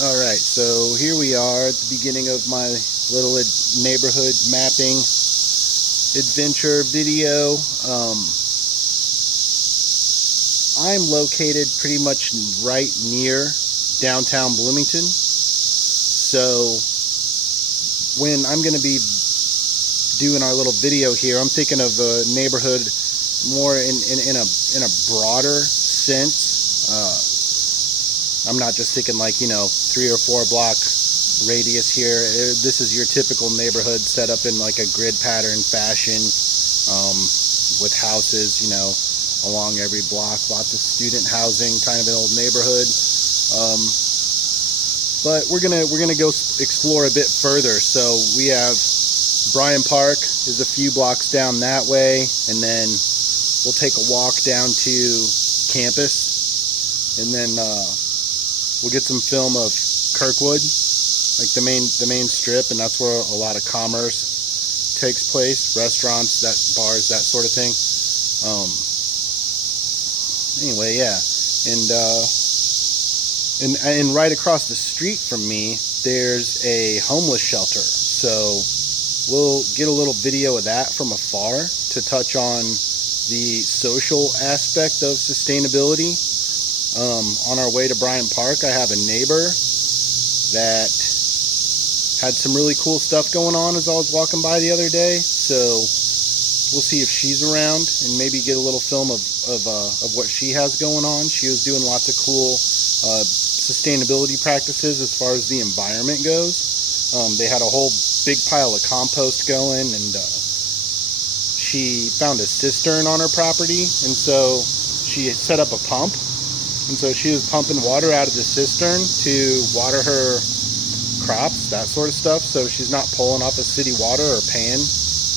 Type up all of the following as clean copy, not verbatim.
Alright, so here we are at the beginning of my little neighborhood mapping adventure video. I'm located pretty much right near downtown Bloomington. So when I'm going to be doing our little video here, I'm thinking of a neighborhood more in a broader sense. I'm not just thinking like, 3 or 4 block radius here. This is your typical neighborhood set up in like a grid pattern fashion, with houses, along every block, lots of student housing, kind of an old neighborhood. But we're gonna go explore a bit further. So we have Bryan Park is a few blocks down that way, and then we'll take a walk down to campus, and then we'll get some film of Kirkwood, like the main strip, and that's where a lot of commerce takes place, restaurants, bars, that sort of thing. Anyway, yeah, and right across the street from me, there's a homeless shelter. So we'll get a little video of that from afar to touch on the social aspect of sustainability. On our way to Bryan Park, I have a neighbor that had some really cool stuff going on as I was walking by the other day. So we'll see if she's around and maybe get a little film of what she has going on. She was doing lots of cool sustainability practices as far as the environment goes. They had a whole big pile of compost going, and she found a cistern on her property, and so she set up a pump. And so she was pumping water out of the cistern to water her crops, that sort of stuff. So she's not pulling off a city water or paying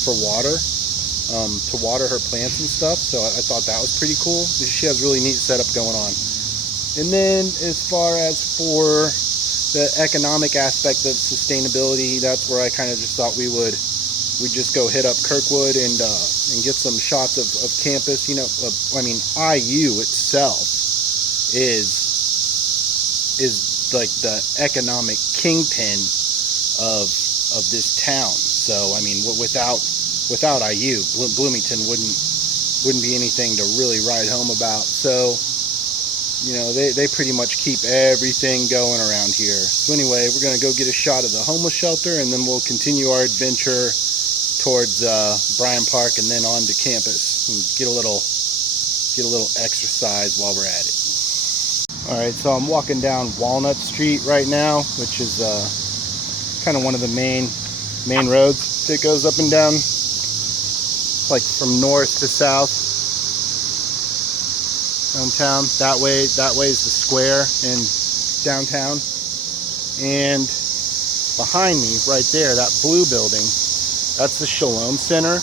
for water to water her plants and stuff. So I thought that was pretty cool. She has really neat setup going on. And then as far as for the economic aspect of sustainability, that's where I kind of just thought we'd just go hit up Kirkwood and get some shots of campus. IU itself is like the economic kingpin of this town. So without IU, Bloomington wouldn't be anything to really write home about. So they pretty much keep everything going around here. So anyway, we're gonna go get a shot of the homeless shelter, and then we'll continue our adventure towards Bryan Park and then on to campus and get a little exercise while we're at it. Alright, so I'm walking down Walnut Street right now, which is kind of one of the main roads that goes up and down, like from north to south downtown. That way is the square in downtown, and behind me right there, that blue building, that's the Shalom Center.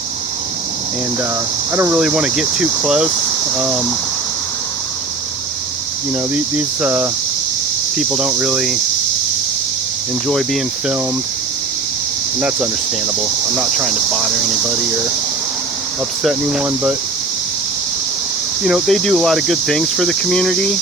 And I don't really want to get too close. These people don't really enjoy being filmed, and that's understandable. I'm not trying to bother anybody or upset anyone, but they do a lot of good things for the community.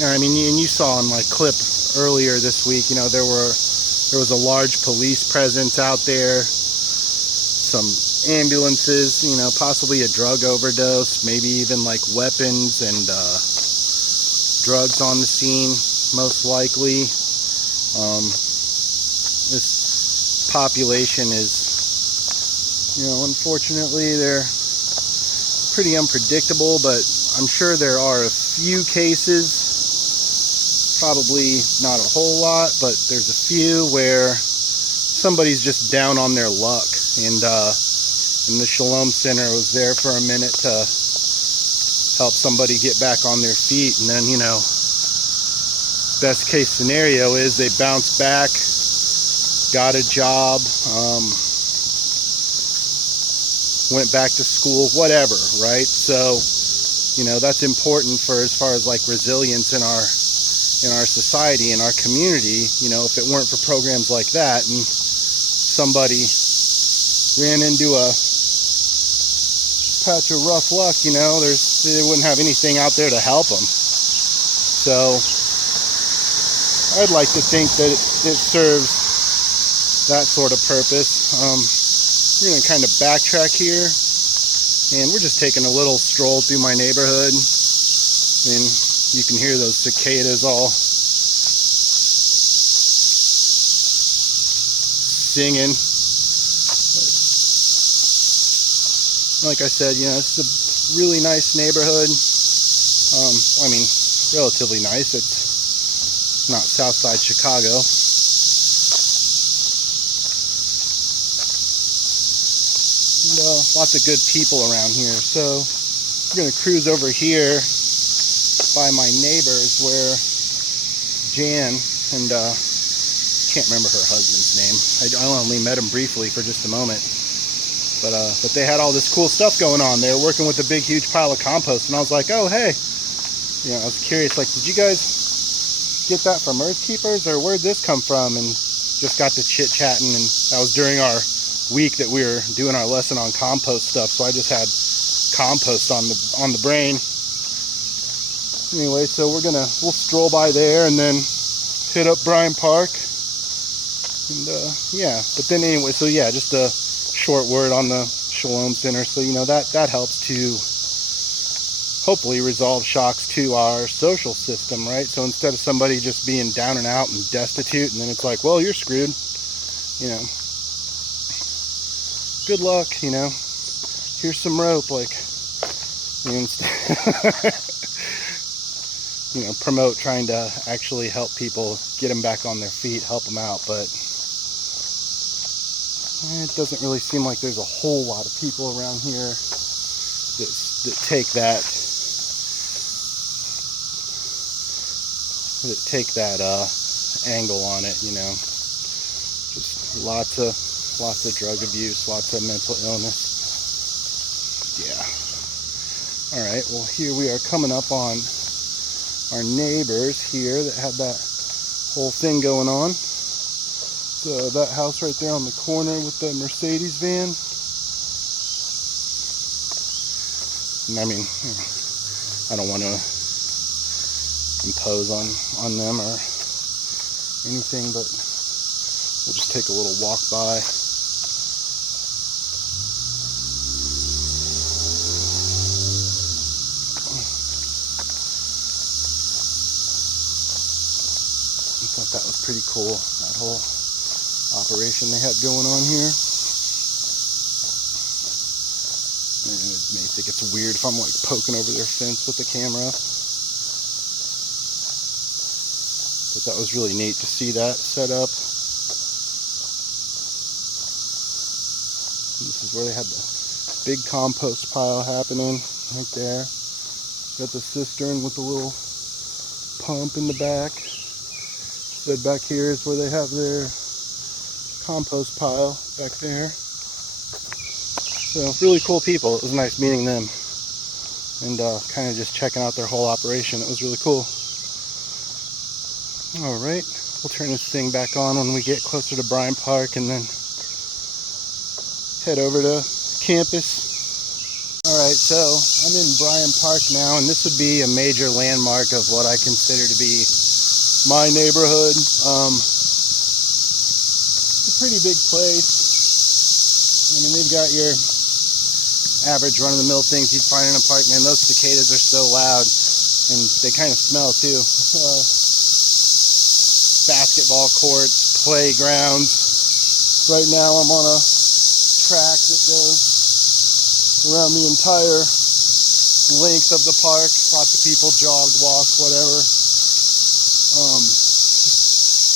And you saw in my clip earlier this week, there was a large police presence out there, some ambulances, possibly a drug overdose, maybe even like weapons and drugs on the scene, most likely. This population is, unfortunately, they're pretty unpredictable, but I'm sure there are a few cases, probably not a whole lot, but there's a few where somebody's just down on their luck. And the Shalom Center was there for a minute to help somebody get back on their feet. And then, best case scenario is they bounce back, got a job, went back to school, whatever, right? So, that's important for as far as like resilience in our society, in our community. If it weren't for programs like that, and somebody ran into a patch of rough luck, they wouldn't have anything out there to help them. So I'd like to think that it serves that sort of purpose. We're going to kind of backtrack here, and we're just taking a little stroll through my neighborhood, and you can hear those cicadas all singing. Like I said, you know, it's a really nice neighborhood. I mean, relatively nice. It's not Southside Chicago. And, lots of good people around here. So we're going to cruise over here by my neighbors where Jan and can't remember her husband's name. I only met him briefly for just a moment. But they had all this cool stuff going on. They were working with a big, huge pile of compost, and I was like, oh, hey. You know, I was curious, like, did you guys get that from Earth Keepers, or where'd this come from? And just got to chit-chatting, and that was during our week that we were doing our lesson on compost stuff, so I just had compost on the brain. Anyway, so we'll stroll by there and then hit up Bryan Park. And yeah, but then anyway, so yeah, just a short word on the Shalom Center. So, you know, that helps to hopefully resolve shocks to our social system, right? So instead of somebody just being down and out and destitute, and then it's like, well, you're screwed, you know, good luck, you know, here's some rope, like, you know, you know, promote trying to actually help people, get them back on their feet, help them out. But it doesn't really seem like there's a whole lot of people around here that take that angle on it, you know. Just lots of drug abuse, lots of mental illness. Yeah. All right, well, here we are coming up on our neighbors here that had that whole thing going on. So that house right there on the corner with the Mercedes van. And I mean, I don't want to impose on them or anything, but we'll just take a little walk by. I thought that was pretty cool, that whole operation they had going on here. It may think it's weird if I'm like poking over their fence with the camera. But that was really neat to see that set up. This is where they had the big compost pile happening right there. Got the cistern with the little pump in the back. Said back here is where they have their compost pile back there. So really cool people. It was nice meeting them and kind of just checking out their whole operation. It was really cool. All right, we'll turn this thing back on when we get closer to Bryan Park and then head over to campus. All right, so I'm in Bryan Park now, and this would be a major landmark of what I consider to be my neighborhood. It's a pretty big place. I mean, they've got your average run-of-the-mill things you'd find in an apartment. Those cicadas are so loud, and they kind of smell too. Basketball courts, playgrounds. Right now I'm on a track that goes around the entire length of the park. Lots of people jog, walk, whatever.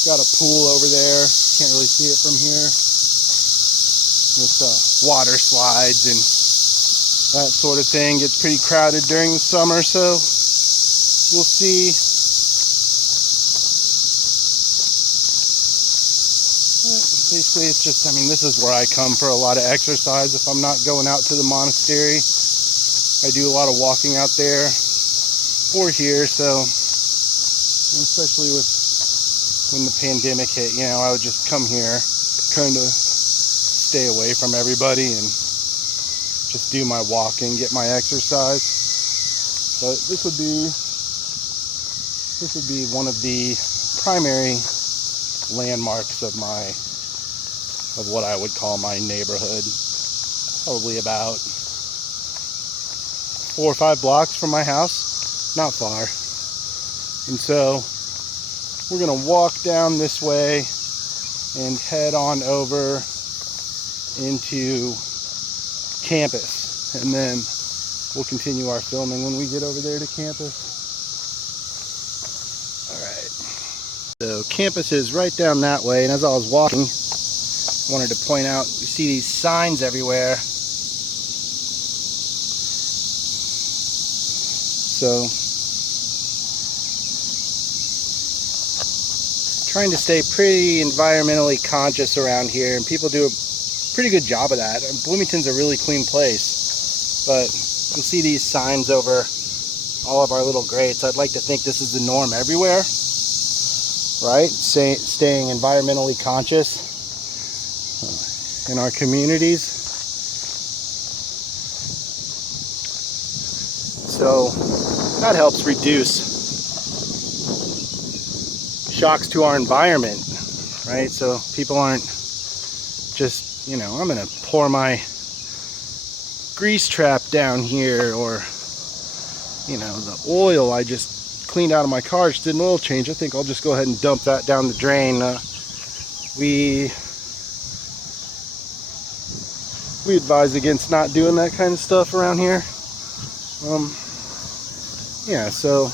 Got a pool over there. Can't really see it from here. With water slides and that sort of thing. Gets pretty crowded during the summer, so we'll see. Basically, it's just, I mean, this is where I come for a lot of exercise. If I'm not going out to the monastery, I do a lot of walking out there or here. So, especially with when the pandemic hit, you know, I would just come here, kind of stay away from everybody and just do my walking, get my exercise. But this would be This would be one of the primary landmarks of what I would call my neighborhood. Probably about 4 or 5 blocks from my house, not far. And so we're gonna walk down this way and head on over into campus, and then we'll continue our filming when we get over there to campus. All right, so campus is right down that way, and as I was walking, I wanted to point out, you see these signs everywhere. So trying to stay pretty environmentally conscious around here, and people do a pretty good job of that. Bloomington's a really clean place, but you'll see these signs over all of our little grates. I'd like to think this is the norm everywhere, right? Staying environmentally conscious in our communities. So that helps reduce shocks to our environment, right? So people aren't just, you know, I'm gonna pour my grease trap down here, or, you know, the oil I just cleaned out of my car just did an oil change. I think I'll just go ahead and dump that down the drain. We advise against not doing that kind of stuff around here. Yeah, so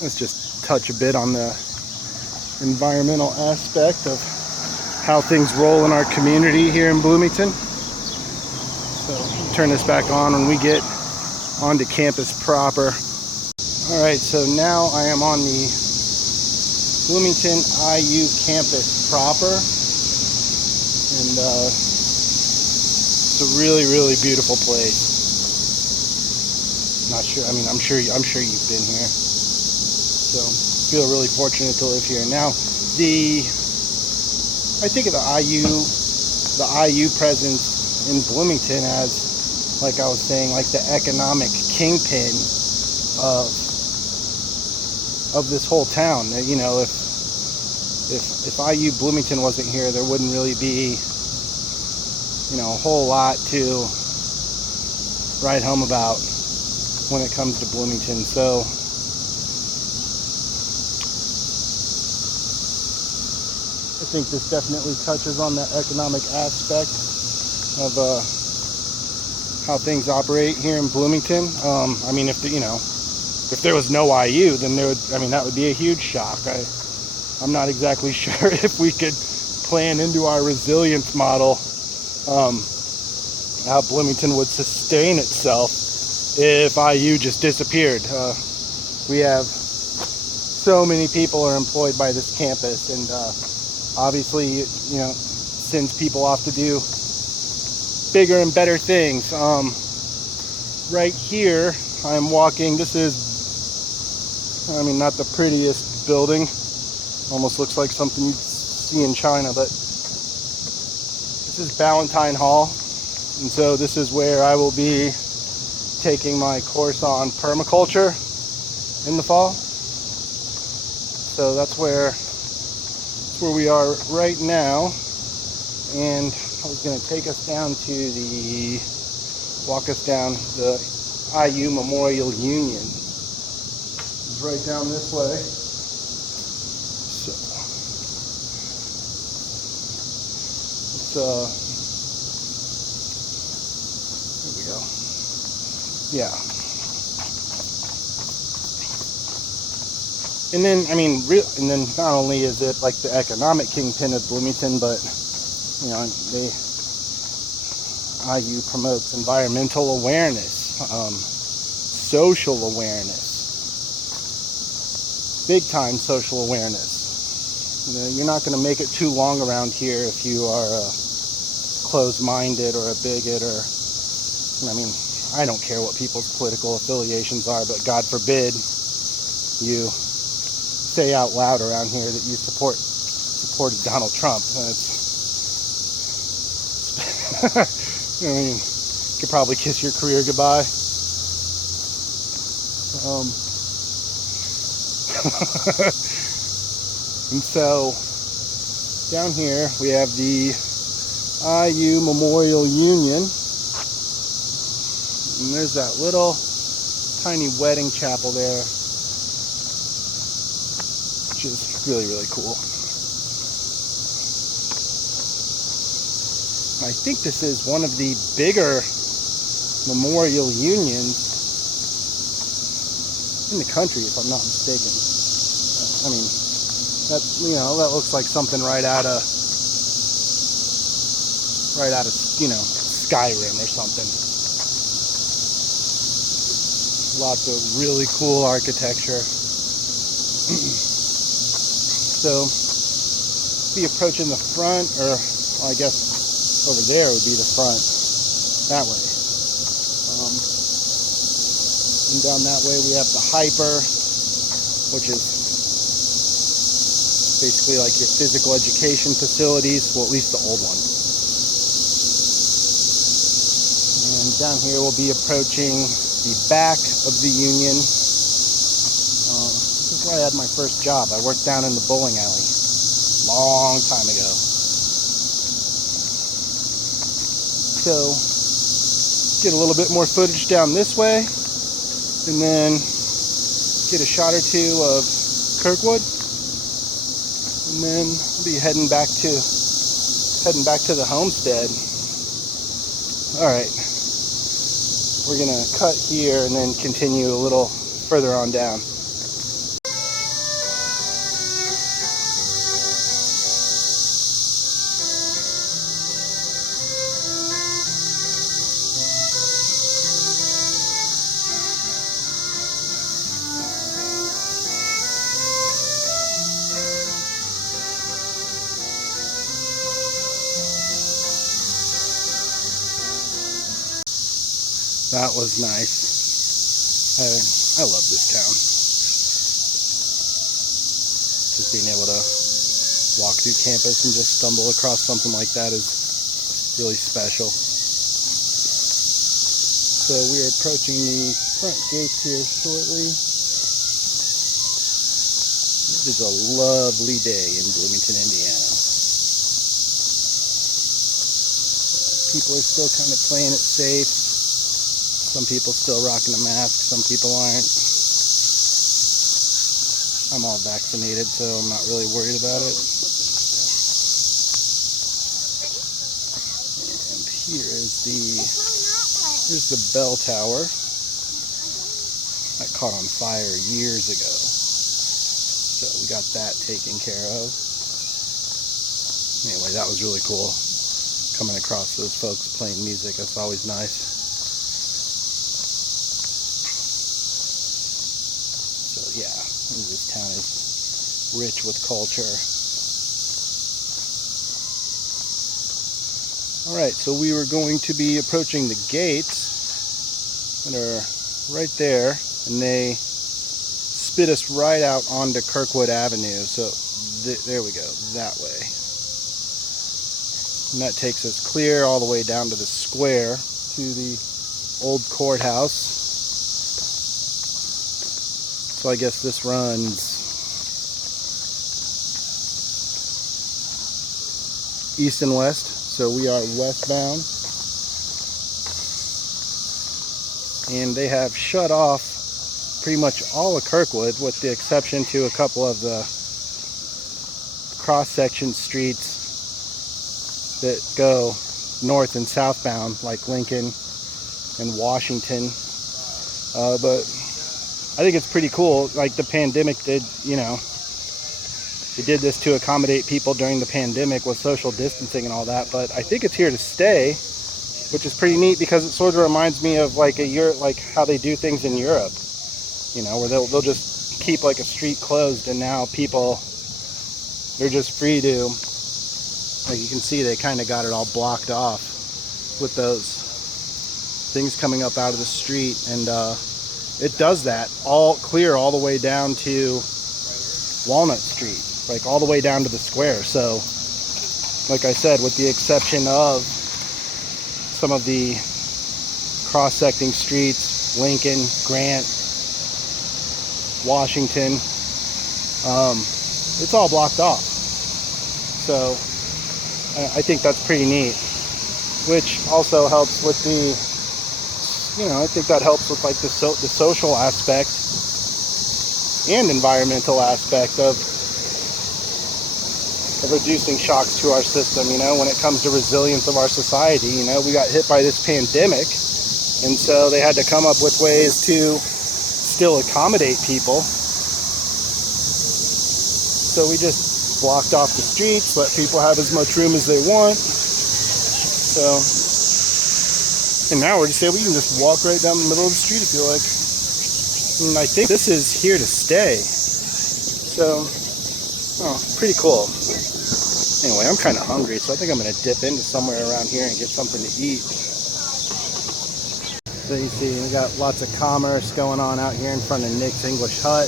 let's just touch a bit on the environmental aspect of how things roll in our community here in Bloomington. So turn this back on when we get onto campus proper. All right, so now I am on the Bloomington IU campus proper, and it's a really, really beautiful place. Not sure. I mean, I'm sure you've been here. So feel really fortunate to live here. Now, I think of the IU presence in Bloomington as, like I was saying, like the economic kingpin of this whole town. You know, if IU Bloomington wasn't here, there wouldn't really be, you know, a whole lot to write home about when it comes to Bloomington. So I think this definitely touches on that economic aspect of how things operate here in Bloomington. I mean, if there was no IU, then that would be a huge shock. I'm not exactly sure if we could plan into our resilience model how Bloomington would sustain itself if IU just disappeared. We have so many people are employed by this campus, and obviously, you know, sends people off to do bigger and better things. Right here, I'm walking. This is, I mean, not the prettiest building. Almost looks like something you'd see in China, but this is Ballantine Hall, and so this is where I will be taking my course on permaculture in the fall. So that's where we are right now, and I was going to take us down to walk us down the IU Memorial Union. It's right down this way. So here we go. Yeah. And then, I mean, and then not only is it like the economic kingpin of Bloomington, but, you know, IU promotes environmental awareness, social awareness, big time social awareness. You know, you're not going to make it too long around here if you are closed-minded or a bigot, or, I mean, I don't care what people's political affiliations are, but God forbid you say out loud around here that you supported Donald Trump. I mean, you could probably kiss your career goodbye. And so down here we have the IU Memorial Union, and there's that little tiny wedding chapel there, which is really, really cool. I think this is one of the bigger memorial unions in the country, if I'm not mistaken. I mean, that, you know, that looks like something right out of you know, Skyrim or something. Lots of really cool architecture. So, be approaching the front, or well, I guess over there would be the front, that way. And down that way we have the Hyper, which is basically like your physical education facilities, well, at least the old one. And down here we'll be approaching the back of the Union. This is where I had my first job. I worked down in the bowling alley long time ago. So get a little bit more footage down this way, and then get a shot or two of Kirkwood, and then we'll be heading back to the homestead. All right, we're gonna cut here and then continue a little further on down. That was nice. I love this town. Just being able to walk through campus and just stumble across something like that is really special. So we are approaching the front gates here shortly. It is a lovely day in Bloomington, Indiana. People are still kind of playing it safe. Some people still rocking a mask, some people aren't. I'm all vaccinated, so I'm not really worried about it. And here's the bell tower that caught on fire years ago. So we got that taken care of. Anyway, that was really cool. Coming across those folks playing music, that's always nice. Yeah, this town is rich with culture. Alright, so we were going to be approaching the gates that are right there, and they spit us right out onto Kirkwood Avenue. So there we go, that way. And that takes us clear all the way down to the square, to the old courthouse. So I guess this runs east and west, so we are westbound. And they have shut off pretty much all of Kirkwood, with the exception to a couple of the cross-section streets that go north and southbound, like Lincoln and Washington. But I think it's pretty cool. Like, the pandemic did, you know, it did this to accommodate people during the pandemic with social distancing and all that, but I think it's here to stay, which is pretty neat, because it sort of reminds me of like like how they do things in Europe, you know, where they'll just keep like a street closed, and now people, they're just free to, like you can see, they kind of got it all blocked off with those things coming up out of the street, and it does that all clear all the way down to Walnut Street, like all the way down to the square. So, like I said, with the exception of some of the cross-secting streets, Lincoln, Grant, Washington, it's all blocked off. So I think that's pretty neat, which also helps with the, I think that helps with like the social aspect and environmental aspect of reducing shocks to our system. When it comes to resilience of our society, we got hit by this pandemic, and so they had to come up with ways to still accommodate people. So we just blocked off the streets, let people have as much room as they want. So, and now we're just able, you can just walk right down the middle of the street if you like. And I think this is here to stay. So, pretty cool. Anyway, I'm kind of hungry, so I think I'm going to dip into somewhere around here and get something to eat. So you see, we got lots of commerce going on out here in front of Nick's English Hut.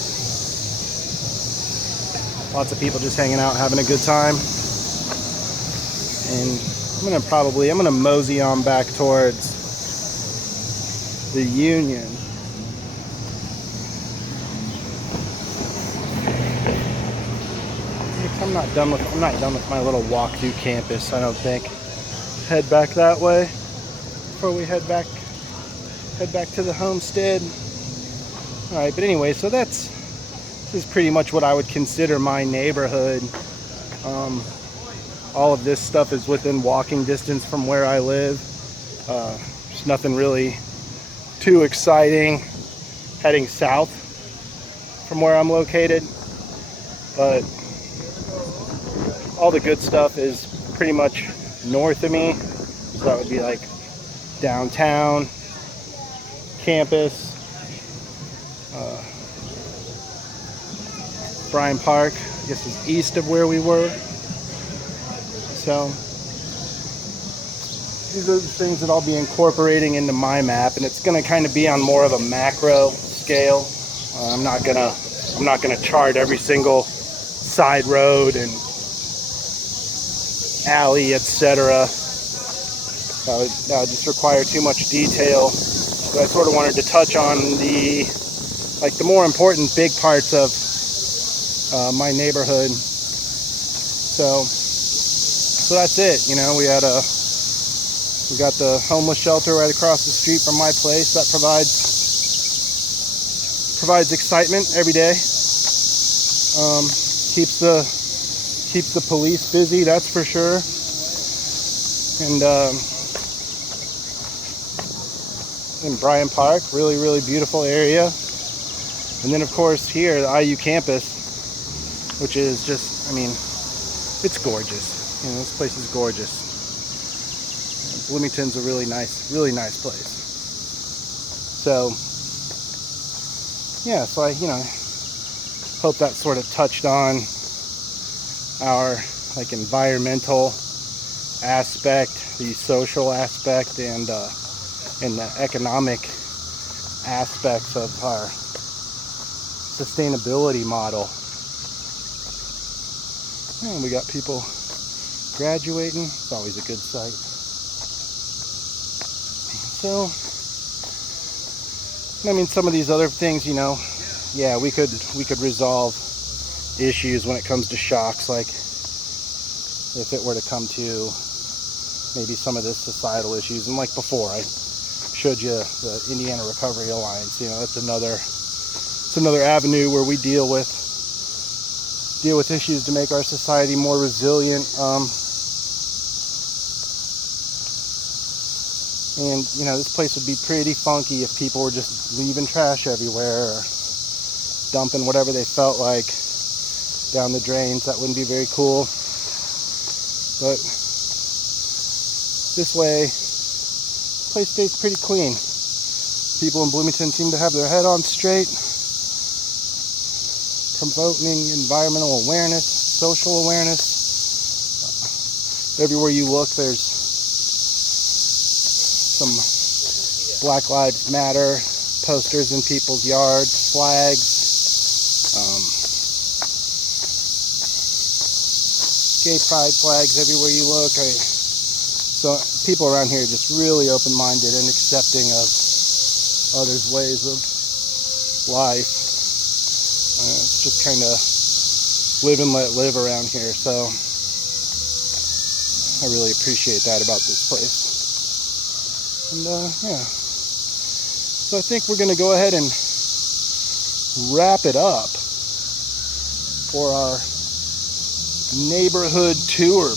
Lots of people just hanging out, having a good time. And I'm gonna mosey on back towards the Union. I'm not done with my little walk through campus, I don't think. Head back that way before we head back to the homestead. Alright, but anyway, so this is pretty much what I would consider my neighborhood. All of this stuff is within walking distance from where I live. There's nothing really too exciting heading south from where I'm located, but all the good stuff is pretty much north of me. So that would be like downtown, campus, Bryan Park, I guess is east of where we were. So these are the things that I'll be incorporating into my map, and it's going to kind of be on more of a macro scale. I'm not gonna chart every single side road and alley, etc. That would just require too much detail. So I sort of wanted to touch on the more important big parts of my neighborhood. So that's it. We got the homeless shelter right across the street from my place. That provides excitement every day. Keeps the police busy, that's for sure. And in Bryan Park, really, really beautiful area. And then of course here, the IU campus, which is just, it's gorgeous. This place is gorgeous. Bloomington's a really nice place. So, yeah, so I hope that sort of touched on our environmental aspect, the social aspect, and the economic aspects of our sustainability model. And we got people graduating. It's always a good sight. So, some of these other things, yeah, we could resolve issues when it comes to shocks, like if it were to come to maybe some of the societal issues. And like before, I showed you the Indiana Recovery Alliance. That's another avenue where we deal with issues to make our society more resilient. And this place would be pretty funky if people were just leaving trash everywhere or dumping whatever they felt like down the drains. That wouldn't be very cool. But this way, the place stays pretty clean. People in Bloomington seem to have their head on straight, promoting environmental awareness, social awareness. Everywhere you look, there's some Black Lives Matter posters in people's yards, flags, gay pride flags everywhere you look. So people around here are just really open-minded and accepting of others' ways of life. It's just kind of live and let live around here. So I really appreciate that about this place. And yeah, so I think we're going to go ahead and wrap it up for our neighborhood tour.